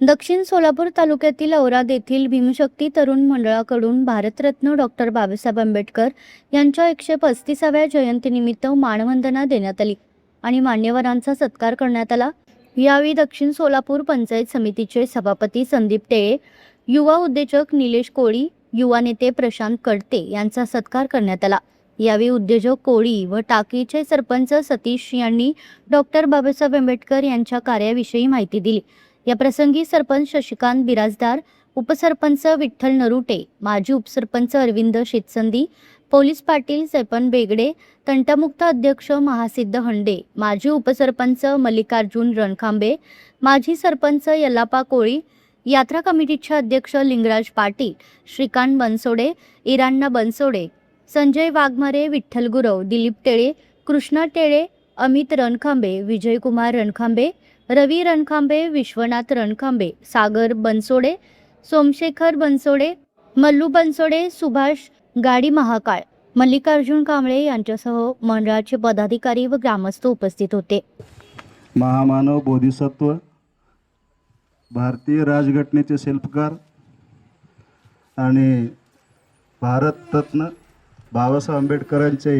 दक्षिण सोलापूर तालुक्यातील औराद येथील भीमशक्ती तरुण मंडळाकडून भारतरत्न डॉक्टर बाबासाहेब आंबेडकर यांच्या 135व्या जयंतीनिमित्त मानवंदना देण्यात आली आणि मान्यवरांचा सत्कार करण्यात आला। यावेळी दक्षिण सोलापूर पंचायत समितीचे सभापती संदीप टेळे, युवा उद्योजक निलेश कोळी, युवा नेते प्रशांत कडते यांचा सत्कार करण्यात आला। यावेळी उद्योजक कोळी व टाकीचे सरपंच सतीश यांनी डॉक्टर बाबासाहेब आंबेडकर यांच्या कार्याविषयी माहिती दिली। या प्रसंगी सरपंच शशिकांत बिराजदार, उपसरपंच विठ्ठल नरुटे, माजी उपसरपंच अरविंद शेतसंदी, पोलीस पाटील सैपन बेगडे, तंटमुक्त अध्यक्ष महासिद्ध हंडे, माजी उपसरपंच मल्लिकार्जुन रणखांबे, माजी सरपंच यल्लापा कोळी, यात्रा कमिटीचे अध्यक्ष लिंगराज पाटील, श्रीकांत बनसोडे, इराण्णा बनसोडे, संजय वाघमारे, विठ्ठल गुरव, दिलीप टेळे, कृष्णा टेळे, अमित रणखांबे, विजयकुमार रणखांबे, रवी रणखांबे, विश्वनाथ रणखांबे, सागर बनसोडे, सोमशेखर बनसोडे, मल्लू बनसोडे, सुभाष गाडी महाकाळ, मल्लिकार्जुन कांबळे यांच्यासह मंडळाचे पदाधिकारी व ग्रामस्थ उपस्थित होते। महामानव बोधिसत्व, भारतीय राजघटनेचे शिल्पकार आणि भारतरत्न बाबासाहेब आंबेडकरांचे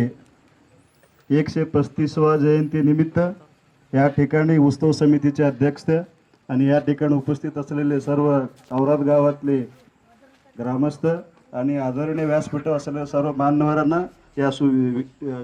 135व्या जयंतीनिमित्त या ठिकाणी उत्सव समितीचे अध्यक्ष आणि या ठिकाणी उपस्थित असलेले सर्व औराद गावातले ग्रामस्थ आणि आदरणीय व्यासपीठ असलेल्या सर्व मान्यवरांना या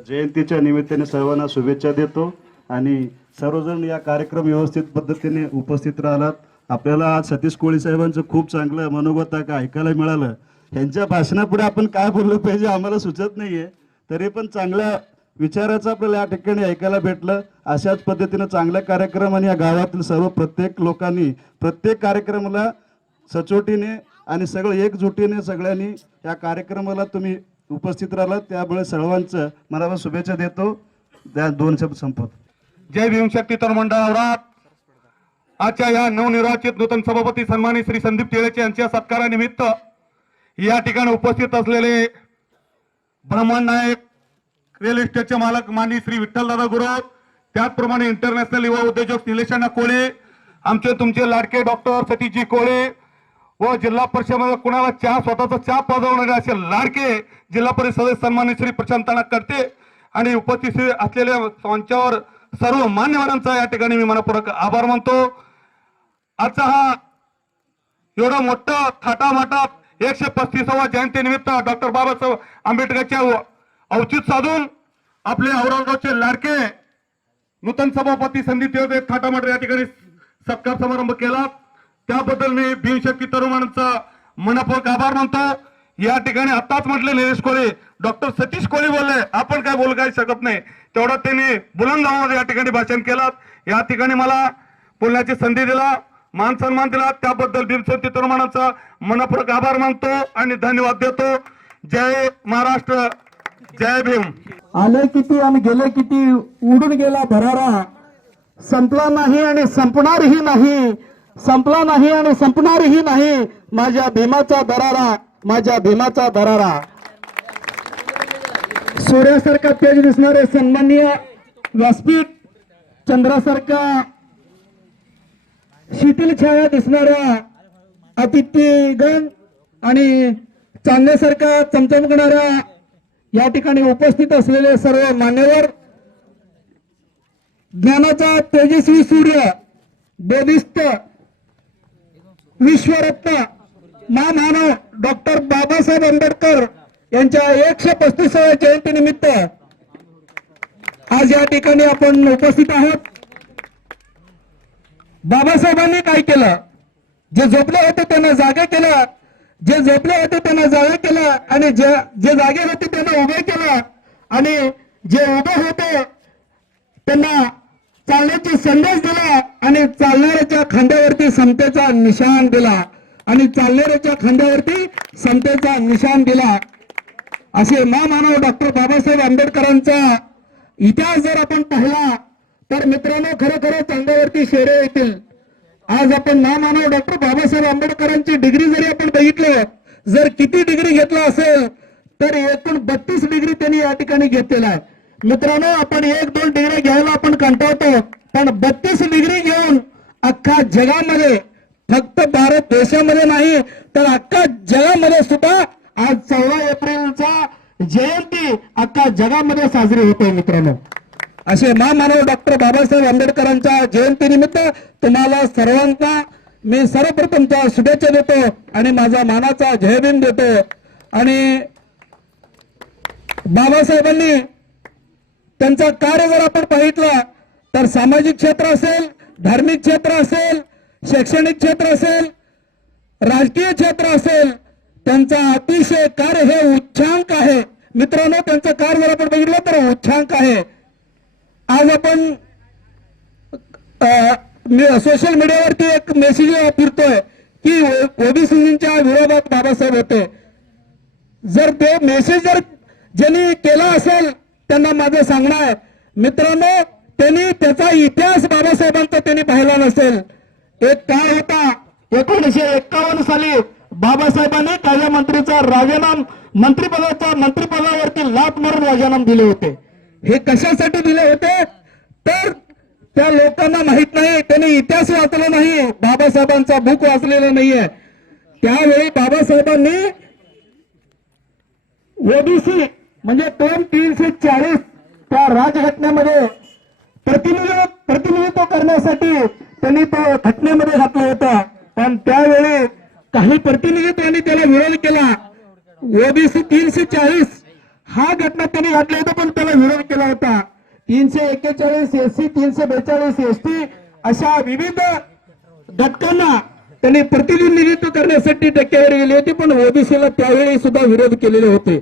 जयंतीच्या निमित्ताने सर्वांना शुभेच्छा देतो। आणि सर्वजण या कार्यक्रम व्यवस्थित पद्धतीने उपस्थित राहिलात। आपल्याला आज सतीश कोळी साहेबांचं खूप चांगलं मनोगत ऐकायला मिळालं। यांच्या भाषणापुढे आपण काय बोललं पाहिजे आम्हाला सुचत नाहीये, तरी पण चांगल्या विचाराचं आपल्याला या ठिकाणी ऐकायला भेटलं। अशाच पद्धतीने चांगला कार्यक्रम आणि या गावातील सर्व प्रत्येक लोकांनी प्रत्येक कार्यक्रमाला सचोटीने आणि सगळं एकजुटीने सगळ्यांनी या कार्यक्रमाला तुम्ही उपस्थित राहिलात, त्यामुळे सर्वांचं मनापासून शुभेच्छा देतो। त्या 2 शब्द संपत। जय भीमशक्ती तरुण मंडळ औराद आजच्या या नवनिर्वाचित नूतन सभापती सन्मानित श्री संदीप टेळेचे यांच्या सत्कारानिमित्त या ठिकाणी उपस्थित असलेले ब्रह्मण नायक, रिअल इस्टेटचे मालक माननीय श्री विठ्ठलदादा गुरव, त्याचप्रमाणे इंटरनॅशनल युवा उद्योजक निलेशांना कोळे, आमचे तुमचे लाडके डॉक्टर सतीशजी कोळे व जिल्हा परिषदेमध्ये कुणाला स्वतःचा चहा पाजवणारे असे लाडके जिल्हा परिषद सदस्य सन्मानित श्री प्रशांतांना करते आणि उपस्थित असलेल्या मंचावर सर्व मान्यवरांचा या ठिकाणी मी मनपूर्वक आभार मानतो। आजचा हा एवढा मोठा थाटामाटात 135व्या जयंतीनिमित्त डॉक्टर बाबासाहेब आंबेडकरच्या औचित्य साधून आपले औरंगाबादचे लाडके नूतन सभापती संदीप टेळे थाटामाटा या ठिकाणी सत्कार समारंभ केला, त्याबद्दल मी भीमशक्ती तरुणांचा मनपूर्वक आभार मानतो। या ठिकाणी आताच म्हटले निलेश कोळे, डॉक्टर सतीश कोळे बोलले, आपण काय बोलू काही शकत नाही, तेवढा त्यांनी बुलंद आवाजात या ठिकाणी भाषण केलं। या ठिकाणी मला बोलण्याची संधी दिला, मान सन्मान दिला, त्याबद्दल भीमशक्ती तरुणांचा मनपूर्वक आभार मानतो आणि धन्यवाद देतो। जय महाराष्ट्र, जय भीम। आले किती आणि गेले किती, उडून गेला भरारा, संपला नाही आणि संपणारही नाही, संपला नाही आणि संपणारही नाही, माझ्या भीमाचा दरारा, माझ्या भीमाचा दरारा। सूर्यासारखा तेज दिसणारे सन्माननीय व्यासपीठ, चंद्रासारखा शीतल छाया दिसणाऱ्या अतिथीगण आणि चांदण्यासारखा चमचमकणाऱ्या या ठिकाणी उपस्थित असलेले सर्व मान्यवर, ज्ञानाचा तेजस्वी सूर्य, बोधिस्थ, विश्वरत्न, महामानव डॉक्टर बाबासाहेब आंबेडकर यांच्या 135व्या जयंतीनिमित्त आज या ठिकाणी आपण उपस्थित आहोत। बाबासाहेबांनी काय केलं? जे झोपले होते त्यांना जागे केलं, जे झोपले होते त्यांना जागे केलं आणि जे जागे होते त्यांना उभे केलं आणि जे उभे होते त्यांना चालण्याची संदेश दिला आणि चालणाऱ्याच्या खांद्यावरती समतेचा निशाण दिला आणि चालणाऱ्याच्या खांद्यावरती समतेचा निशाण दिला। असे महामानव डॉक्टर बाबासाहेब आंबेडकरांचा इतिहास जर आपण पाहिला तर मित्रांनो खरोखर अंगावरती शेरे येतील। आज आपण महामानव डॉक्टर बाबासाहेब आंबेडकरांची डिग्री जरी आपण बघितलं, जर किती डिग्री घेतला असेल तर एकूण 32 डिग्री त्यांनी या ठिकाणी घेतलेला आहे। मित्रांनो आपण 1-2 डिग्री घ्यायला आपण कंटाळतो, पण 32 डिग्री घेऊन अख्खा जगामध्ये फक्त भारत देशामध्ये नाही तर अख्खा जगामध्ये सुद्धा आज 14 एप्रिलचा जयंती अख्खा जगामध्ये साजरी होते मित्रांनो. असे महामानव डॉक्टर बाबासाहेब आंबेडकरांच्या जयंतीनिमित्त तुम्हाला सर्वांना मी सर्वप्रथमच्या शुभेच्छा देतो आणि माझा मानाचा जयभीम देतो. आणि बाबासाहेबांनी त्यांचं कार्य जर आपण पाहितलं तर सामाजिक क्षेत्र असेल, धार्मिक क्षेत्र असेल, शैक्षणिक क्षेत्र असेल, राजकीय क्षेत्र असेल, त्यांचा अतिशय कार्य हे उच्चांक आहे मित्रांनो. त्यांचं कार्य जर आपण बघितलं तर उच्चांक आहे. आज आपण सोशल मीडियावरती एक मेसेज फिरतोय की ओबीसीच्या विरोधात बाबासाहेब होते. जर ते मेसेज जर ज्यांनी केला असेल त्यांना माझं सांगणं आहे मित्रांनो, त्यांनी त्याचा इतिहास बाबासाहेबांचा त्यांनी पाहिला नसेल. एक काळ होता 1951 साली बाबासाहेबांनी कायदा मंत्रीचा राजीनामा मंत्रिपदावरती लाथ मारून राजीनामा दिले होते. हे कशासाठी दिले होते तर त्या लोकांना माहित नाही, त्यांनी इतिहास वाचला नाही, बाबासाहेबांचा बुक वाचलेला नाहीये. त्यावेळी बाबासाहेबांनी ओबीसी म्हणजे कलम 340 त्या राजघटनेमध्ये प्रतिनिधित्व करण्यासाठी त्यांनी तो घटनेमध्ये घातलं होतं. पण त्यावेळी काही प्रतिनिधित्वांनी त्याला विरोध केला. ओबीसी 340 हा घटना त्यांनी घातला होता पण त्याला विरोध केला होता. 341 एससी, 342 एसटी अशा विविध घटकांना त्यांनी प्रतिनिधित्व करण्यासाठी टक्केवारी गेली होती पण ओबीसीला त्यावेळी सुद्धा विरोध केलेले होते.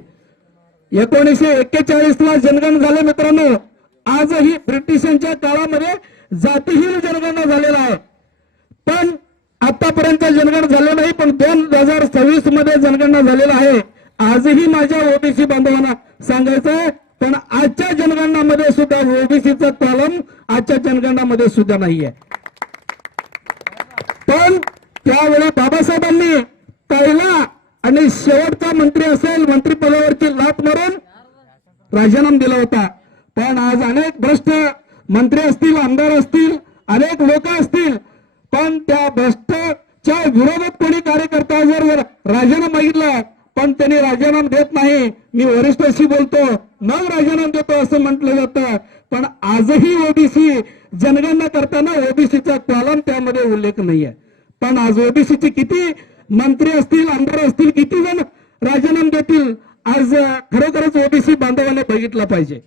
1941 ला जनगणना झाले मित्रांनो. आजही ब्रिटिशांच्या काळामध्ये जातीहीन जनगणना झालेला आहे पण आतापर्यंत जनगणना झाले नाही. पण 2026 मध्ये जनगणना झालेला आहे. आजही माझ्या ओबीसी बांधवांना सांगायचं आहे पण आजच्या जनगणनामध्ये सुद्धा ओबीसीचा कॉलम आजच्या जनगणनामध्ये सुद्धा नाहीये. पण त्यावेळी बाबासाहेबांनी पहिला आणि शेवटचा मंत्री असेल मंत्रिपदावरची लाथ मारून राजीनामा दिला होता. पण आज अनेक भ्रष्ट मंत्री असतील, आमदार असतील, अनेक लोक असतील पण त्या भ्रष्टाच्या विरोधात कोणी कार्यकर्ता जर राजीनामा मागितला पण त्यांनी राजीनामा देत नाही. मी वरिष्ठांशी बोलतो मग राजीनामा देतो असं म्हटलं जातं. पण आजही ओबीसी जनगणना करताना ओबीसीचा कॉलम त्यामध्ये उल्लेख नाहीये. पण आज ओबीसीचे किती मंत्री असतील, आमदार असतील, किती जण राजीनामा देतील आज खरोखरच ओबीसी बांधवांनी बघितलं पाहिजे.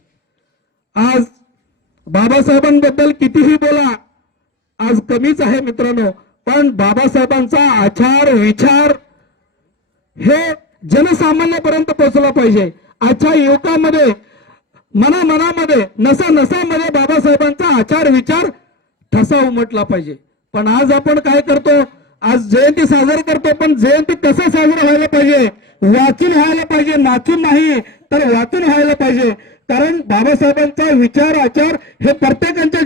आज बाबासाहेबांबद्दल कितीही बोला आज कमीच आहे मित्रांनो. पण बाबासाहेबांचा आचार विचार हे जनसामान्यापर्यंत पोहोचला पाहिजे. आजच्या युवकामध्ये मनामध्ये नसामध्ये बाबासाहेबांचा आचार विचार ठसा उमटला पाहिजे. पण आज आपण काय करतो, आज जयंती साजरी करतो पण जयंती कसं साजरा व्हायला पाहिजे, वाचून व्हायला पाहिजे, नाचून नाही तर वाचून व्हायला पाहिजे. कारण बाबासाहेबांचा विचार आचार हे प्रत्येकांच्या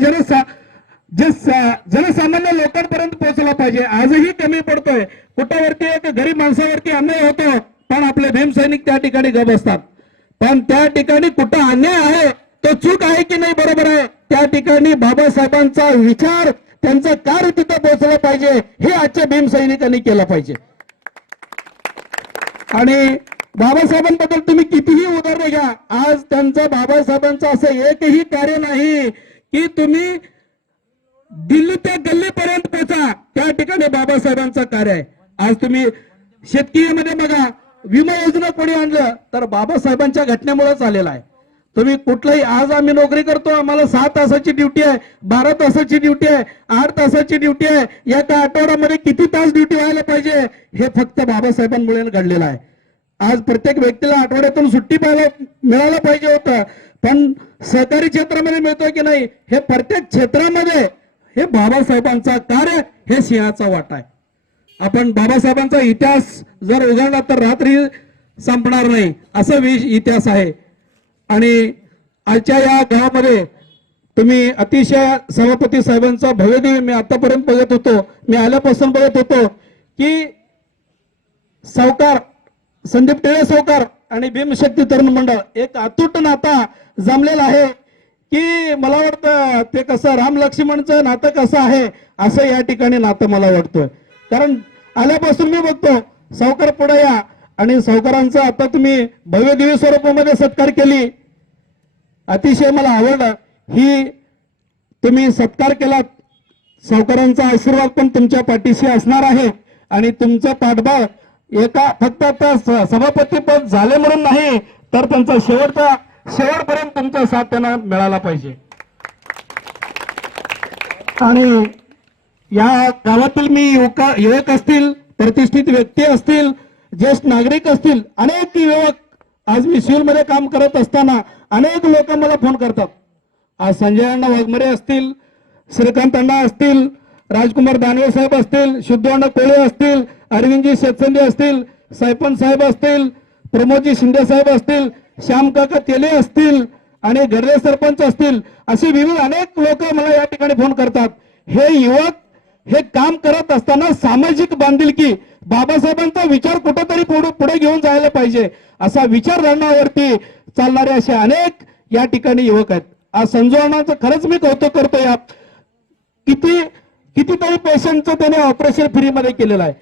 जनसामान्य लोकांपर्यंत पोहोचला पाहिजे. आजही कमी पडतोय. कुठेवरती एक गरीब माणसावरती अन्याय होतो पण आपले भीमसैनिक त्या ठिकाणी गप असतात. पण त्या ठिकाणी कुठं अन्याय आहे तो चूक आहे की नाही, बरोबर आहे, त्या ठिकाणी बाबासाहेबांचा विचार त्यांचं कार्य तिथं पोहोचलं पाहिजे. हे आजच्या भीमसैनिकांनी केलं पाहिजे. आणि बाबासाहेबांबद्दल तुम्ही कितीही उदाहरण घ्या, आज त्यांचं बाबासाहेबांचं असं एकही कार्य नाही की तुम्ही दिल्ली ते गल्लीपर्यंत पोहोचा, त्या ठिकाणी बाबासाहेबांचं कार्य आहे. आज तुम्ही शेतकऱ्यामध्ये बघा, विमा योजना कोणी आणलं तर बाबासाहेबांच्या घटनेमुळेच आलेला आहे. तुम्ही कुठलाही, आज आम्ही नोकरी करतो, आम्हाला 6 तासाची ड्युटी आहे, 12 तासाची ड्युटी आहे, 8 तासाची ड्युटी आहे. या आठवड्यामध्ये किती तास ड्युटी व्हायला पाहिजे हे फक्त बाबासाहेबांमुळे घडलेलं आहे. आज प्रत्येक व्यक्तीला आठवड्यातून सुट्टी मिळायला पाहिजे होतं पण सहकारी क्षेत्रामध्ये मिळतोय की नाही, हे प्रत्येक क्षेत्रामध्ये हे बाबासाहेबांचा कार्य हे सिंहाचा वाटा आहे. आपण बाबासाहेबांचा इतिहास जर उघडला तर रात्री संपणार नाही, असा इतिहास आहे. आणि आजच्या या गावामध्ये तुम्ही अतिशय सभापती साहेबांचा भव्यदिव्य मी आतापर्यंत बघत होतो, मी आल्यापासून बघत होतो की सावकार संदीप टिळे सावकार आणि भीमशक्ती तरुण मंडळ एक अतूट नाता जमलेला आहे की मला वाटतं ते कसं राम लक्ष्मणचं नातं कसं आहे असं या ठिकाणी नातं मला वाटतोय. कारण आल्यापासून मी बघतो सावकार पुढे या आणि सावकारांचा आता तुम्ही भव्य दिव्य स्वरूपामध्ये सत्कार केली, अतिशय मला आवडलं. ही तुम्ही सत्कार केलात, सावकारांचा आशीर्वाद पण तुमच्या पाठीशी असणार आहे आणि तुमचं पाठबळ एका फक्त आता सभापती पद झाले म्हणून नाही तर त्यांचा शेवटपर्यंत तुमचा साथ त्यांना मिळाला पाहिजे. आणि या गावातील मी युवक असतील, प्रतिष्ठित व्यक्ती असतील, ज्येष्ठ नागरिक असतील, अनेक युवक आज मी सिव्हिलमध्ये काम करत असताना अनेक लोक मला फोन करतात. आज संजय अण्णा वाघमारे असतील, श्रीकांत अण्णा असतील, राजकुमार दानवे साहेब असतील, शुद्ध अण्णा कोळे असतील, अरविंदजी शेतसंदे असतील, सायपन साहेब असतील, प्रमोदजी शिंदे साहेब असतील, श्यामकाका तेले असतील आणि गर्रे सरपंच असतील, असे विविध अनेक लोक मला या ठिकाणी फोन करतात. हे युवक हे काम करत असताना सामाजिक बांधिलकी, बाबासाहेबांचा विचार कुठेतरी पुढे घेऊन जायला पाहिजे असा विचारधरणावरती चालणारे असे अनेक या ठिकाणी युवक आहेत. आज संजू अण्णांचं खरंच मी कौतुक करतो. या कितीतरी पेशंटचं त्याने ऑपरेशन फ्रीमध्ये केलेलं आहे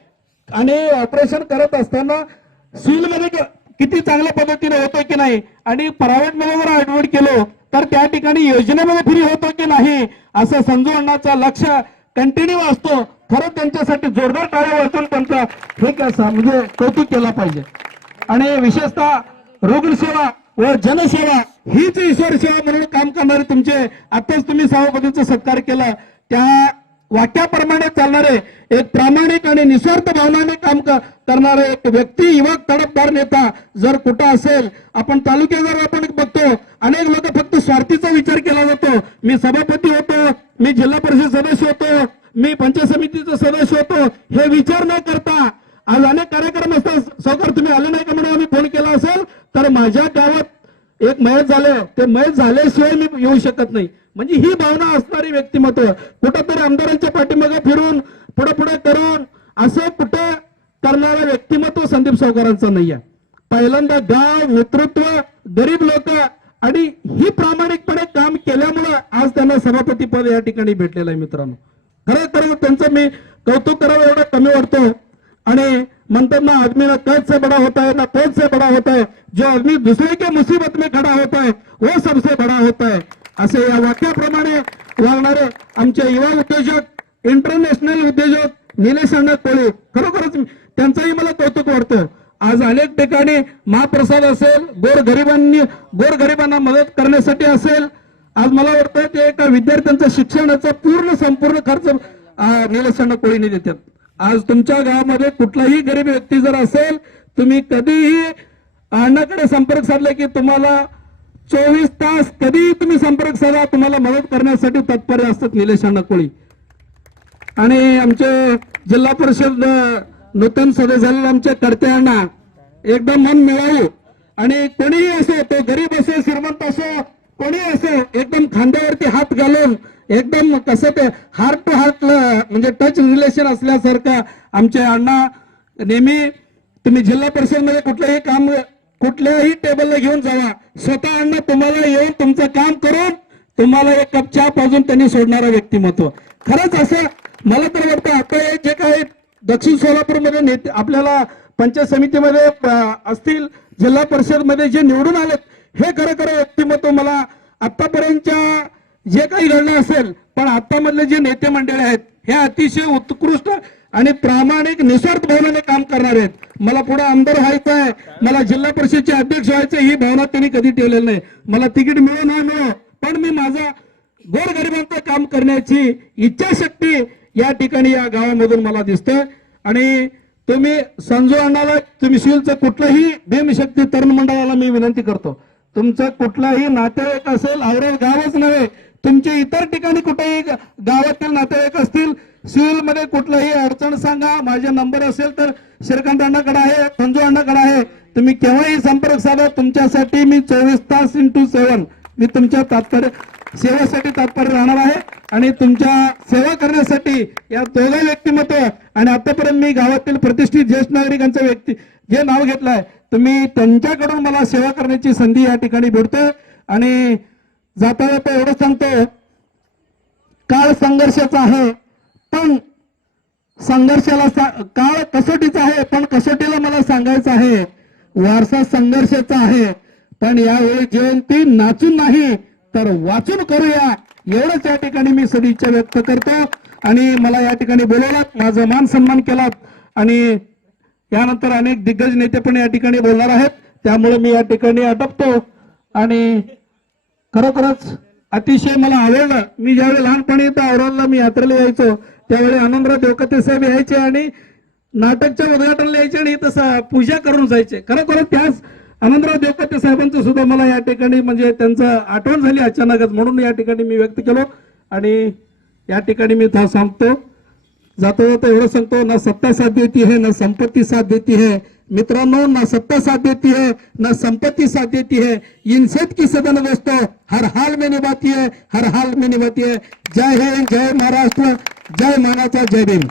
आणि ऑपरेशन करत असताना सिव्हिलमध्ये किती चांगल्या पद्धतीने होतो की नाही आणि प्रायव्हेटमध्ये जर ऍडमिट केलो तर त्या ठिकाणी योजनेमध्ये फ्री होतो की नाही असं संजू अण्णाचं लक्ष कंटिन्यू असतो. खरं त्यांच्यासाठी जोरदार टाळ्या वाजवून त्यांचा हे कसं म्हणजे कौतुक केला पाहिजे. आणि विशेषतः रुग्णसेवा व जनसेवा हीच ईश्वर सेवा म्हणून काम करणारे तुमचे आताच तुम्ही सभापतीचा सत्कार केला त्या वाक्याप्रमाणे चालणारे एक प्रामाणिक आणि निस्वार्थ भावनाने काम करणारे एक व्यक्ती, युवक, तडफदार नेता जर कुठं असेल, आपण तालुक्यावर आपण बघतो अनेक लोक फक्त स्वार्थीचा विचार केला जातो. मी सभापती होतो, मी जिल्हा परिषद सदस्य होतो, मी पंचायत समितीचा सदस्य होतो, हे विचार न करता आज अनेक कार्यक्रम असतात. सावकार तुम्ही आले नाही का म्हणून आम्ही फोन केला असेल तर माझ्या गावात एक मयत झाले, ते मयत झाल्याशिवाय मी येऊ शकत नाही. म्हणजे ही भावना असणारी व्यक्तिमत्व कुठंतरी आमदारांच्या पाठीमागे फिरून पुढे करून असं कुठं करणारं व्यक्तिमत्व संदीप सावकारांचं नाही आहे. पहिल्यांदा गाव, नेतृत्व, गरीब लोक आणि ही प्रामाणिकपणे काम केल्यामुळे आज त्यांना सभापती पद या ठिकाणी भेटलेलं आहे. मित्रांनो, खरं त्यांचं मी कौतुक करावं एवढं कमी वाटतो. आणि म्हणतात ना, आदमी ना कैद से बड़ा होता है ना पद से बड़ा होता है, जो आदमी दूसरे के मुसीबत में खड़ा होता है वो सबसे बड़ा होता है, असे या वाक्याप्रमाणे वागणारे आमचे युवा उद्योजक, इंटरनॅशनल उद्योजक निलेश अण्णा कोळे, खरोखरच त्यांचंही मला कौतुक वाटतं. आज अनेक ठिकाणी महाप्रसाद असेल, गोरगरिबांना मदत करण्यासाठी असेल, आज मला वाटतं की एका विद्यार्थ्यांचा शिक्षणाचा संपूर्ण खर्च निलेश अण्णा कोळीने देतात. आज तुमच्या गावामध्ये कुठलाही गरीब व्यक्ती जर असेल, तुम्ही कधीही अण्णाकडे संपर्क साधला की तुम्हाला 24 तास कधीही तुम्ही संपर्क साधा, तुम्हाला मदत करण्यासाठी तत्पर असतात निलेश अण्णा कोळी. आणि आमचे जिल्हा परिषद नूतन सदस्य झालेले आमचे कर्त्यांना एकदम मन मिळावं आणि कोणीही असो, तो गरीब असो, श्रीमंत असो, कोणी असो, एकदम खांद्यावरती हात घालून एकदम कसं ते हार्ट टू हार्ट म्हणजे टच रिलेशन असल्यासारखं आमचे अण्णा नेहमी, तुम्ही जिल्हा परिषद मध्ये कुठलंही काम कुठल्याही टेबलला घेऊन जावा, स्वतः अण्णा तुम्हाला येऊन तुमचं काम करून तुम्हाला एक कप चहा पाजून त्यांनी सोडणारा व्यक्तिमत्व. खरंच असं मला तर वाटतं. आता हे जे काही दक्षिण सोलापूरमध्ये नेते आपल्याला पंचायत समितीमध्ये असतील, जिल्हा परिषद मध्ये जे निवडून आलेत, हे खरं व्यक्तिमत्व मला आतापर्यंतच्या जे काही घडलं असेल, पण आतामधले जे नेते मंडळी आहेत हे अतिशय उत्कृष्ट आणि प्रामाणिक निस्वार्थ भावनेने काम करणार आहेत. मला पुढे आमदार व्हायचं आहे, मला जिल्हा परिषदचे अध्यक्ष व्हायचं, ही भावना त्यांनी कधी ठेवलेली नाही. मला तिकीट मिळो ना मिळो, पण मी माझा गोरगरिबांचं काम करण्याची इच्छाशक्ती या ठिकाणी या गावामधून मला दिसतंय. आणि तुम्ही संजू अण्णाला, तुम्ही शिवचं कुठलंही भीमशक्ती तरुण मंडळाला मी विनंती करतो, तुमचं कुठलाही नातेवाईक असेल, औरंग गावच नव्हे, तुमचे इतर ठिकाणी कुठेही गावातील नातेवाईक असतील, सिव्हिल मध्ये कुठलाही अडचण सांगा, माझा नंबर असेल तर श्रीकांत अण्णाकडे आहे, संजू अण्णाकडे आहे, तुम्ही केव्हाही संपर्क साधा. तुमच्यासाठी मी 24 तास × 7 मी तुमच्या सेवेसाठी तात्पर्य राहणार आहे आणि तुमच्या सेवा करण्यासाठी या दोघा व्यक्तिमत्व आणि आतापर्यंत मी गावातील प्रतिष्ठित ज्येष्ठ नागरिकांचं जे नाव घेतलंय, तुम्ही त्यांच्याकडून मला सेवा करण्याची संधी या ठिकाणी भेटते. आणि जाता जाता एवढं सांगतो, काळ संघर्षाचा आहे, पण संघर्षाला काळ कसोटीचा आहे, पण कसोटीला मला सांगायचं आहे वारसा संघर्षाचा आहे. पण यावेळी जयंती नाचून नाही तर वाचून करूया, एवढंच या ठिकाणी मी सदिच्छा व्यक्त करतो. आणि मला या ठिकाणी बोलवलात, माझा मान सन्मान केलात आणि यानंतर अनेक दिग्गज नेते पण या ठिकाणी बोलणार आहेत, त्यामुळे मी या ठिकाणी आटपतो. आणि खरोखरच अतिशय मला आवडलं. मी ज्यावेळी लहानपणी इथं औरंगाबादला मी यात्रेला यायचो त्यावेळी आनंदराव देवकते साहेब यायचे आणि नाटकच्या उद्घाटनला यायचे आणि इथं पूजा करून जायचे. खरोखर त्याच आनंदराव देवकते साहेबांचं सुद्धा मला या ठिकाणी म्हणजे त्यांचं आठवण झाली अचानकच, म्हणून या ठिकाणी मी व्यक्त केलो. आणि या ठिकाणी मी सांगतो, जाता जाता एवढं सांगतो, ना सत्ता साथ देती है ना संपत्ति साथ देती है मित्रांनो, ना सत्ता साथ देती है ना संपत्ति साथ देती है, इंसाफ की सदन दोस्तों हर हाल में निभाती है, हर हाल में निभाती है. जय हिंद, जय महाराष्ट्र, जय मानाचा, जय भीम.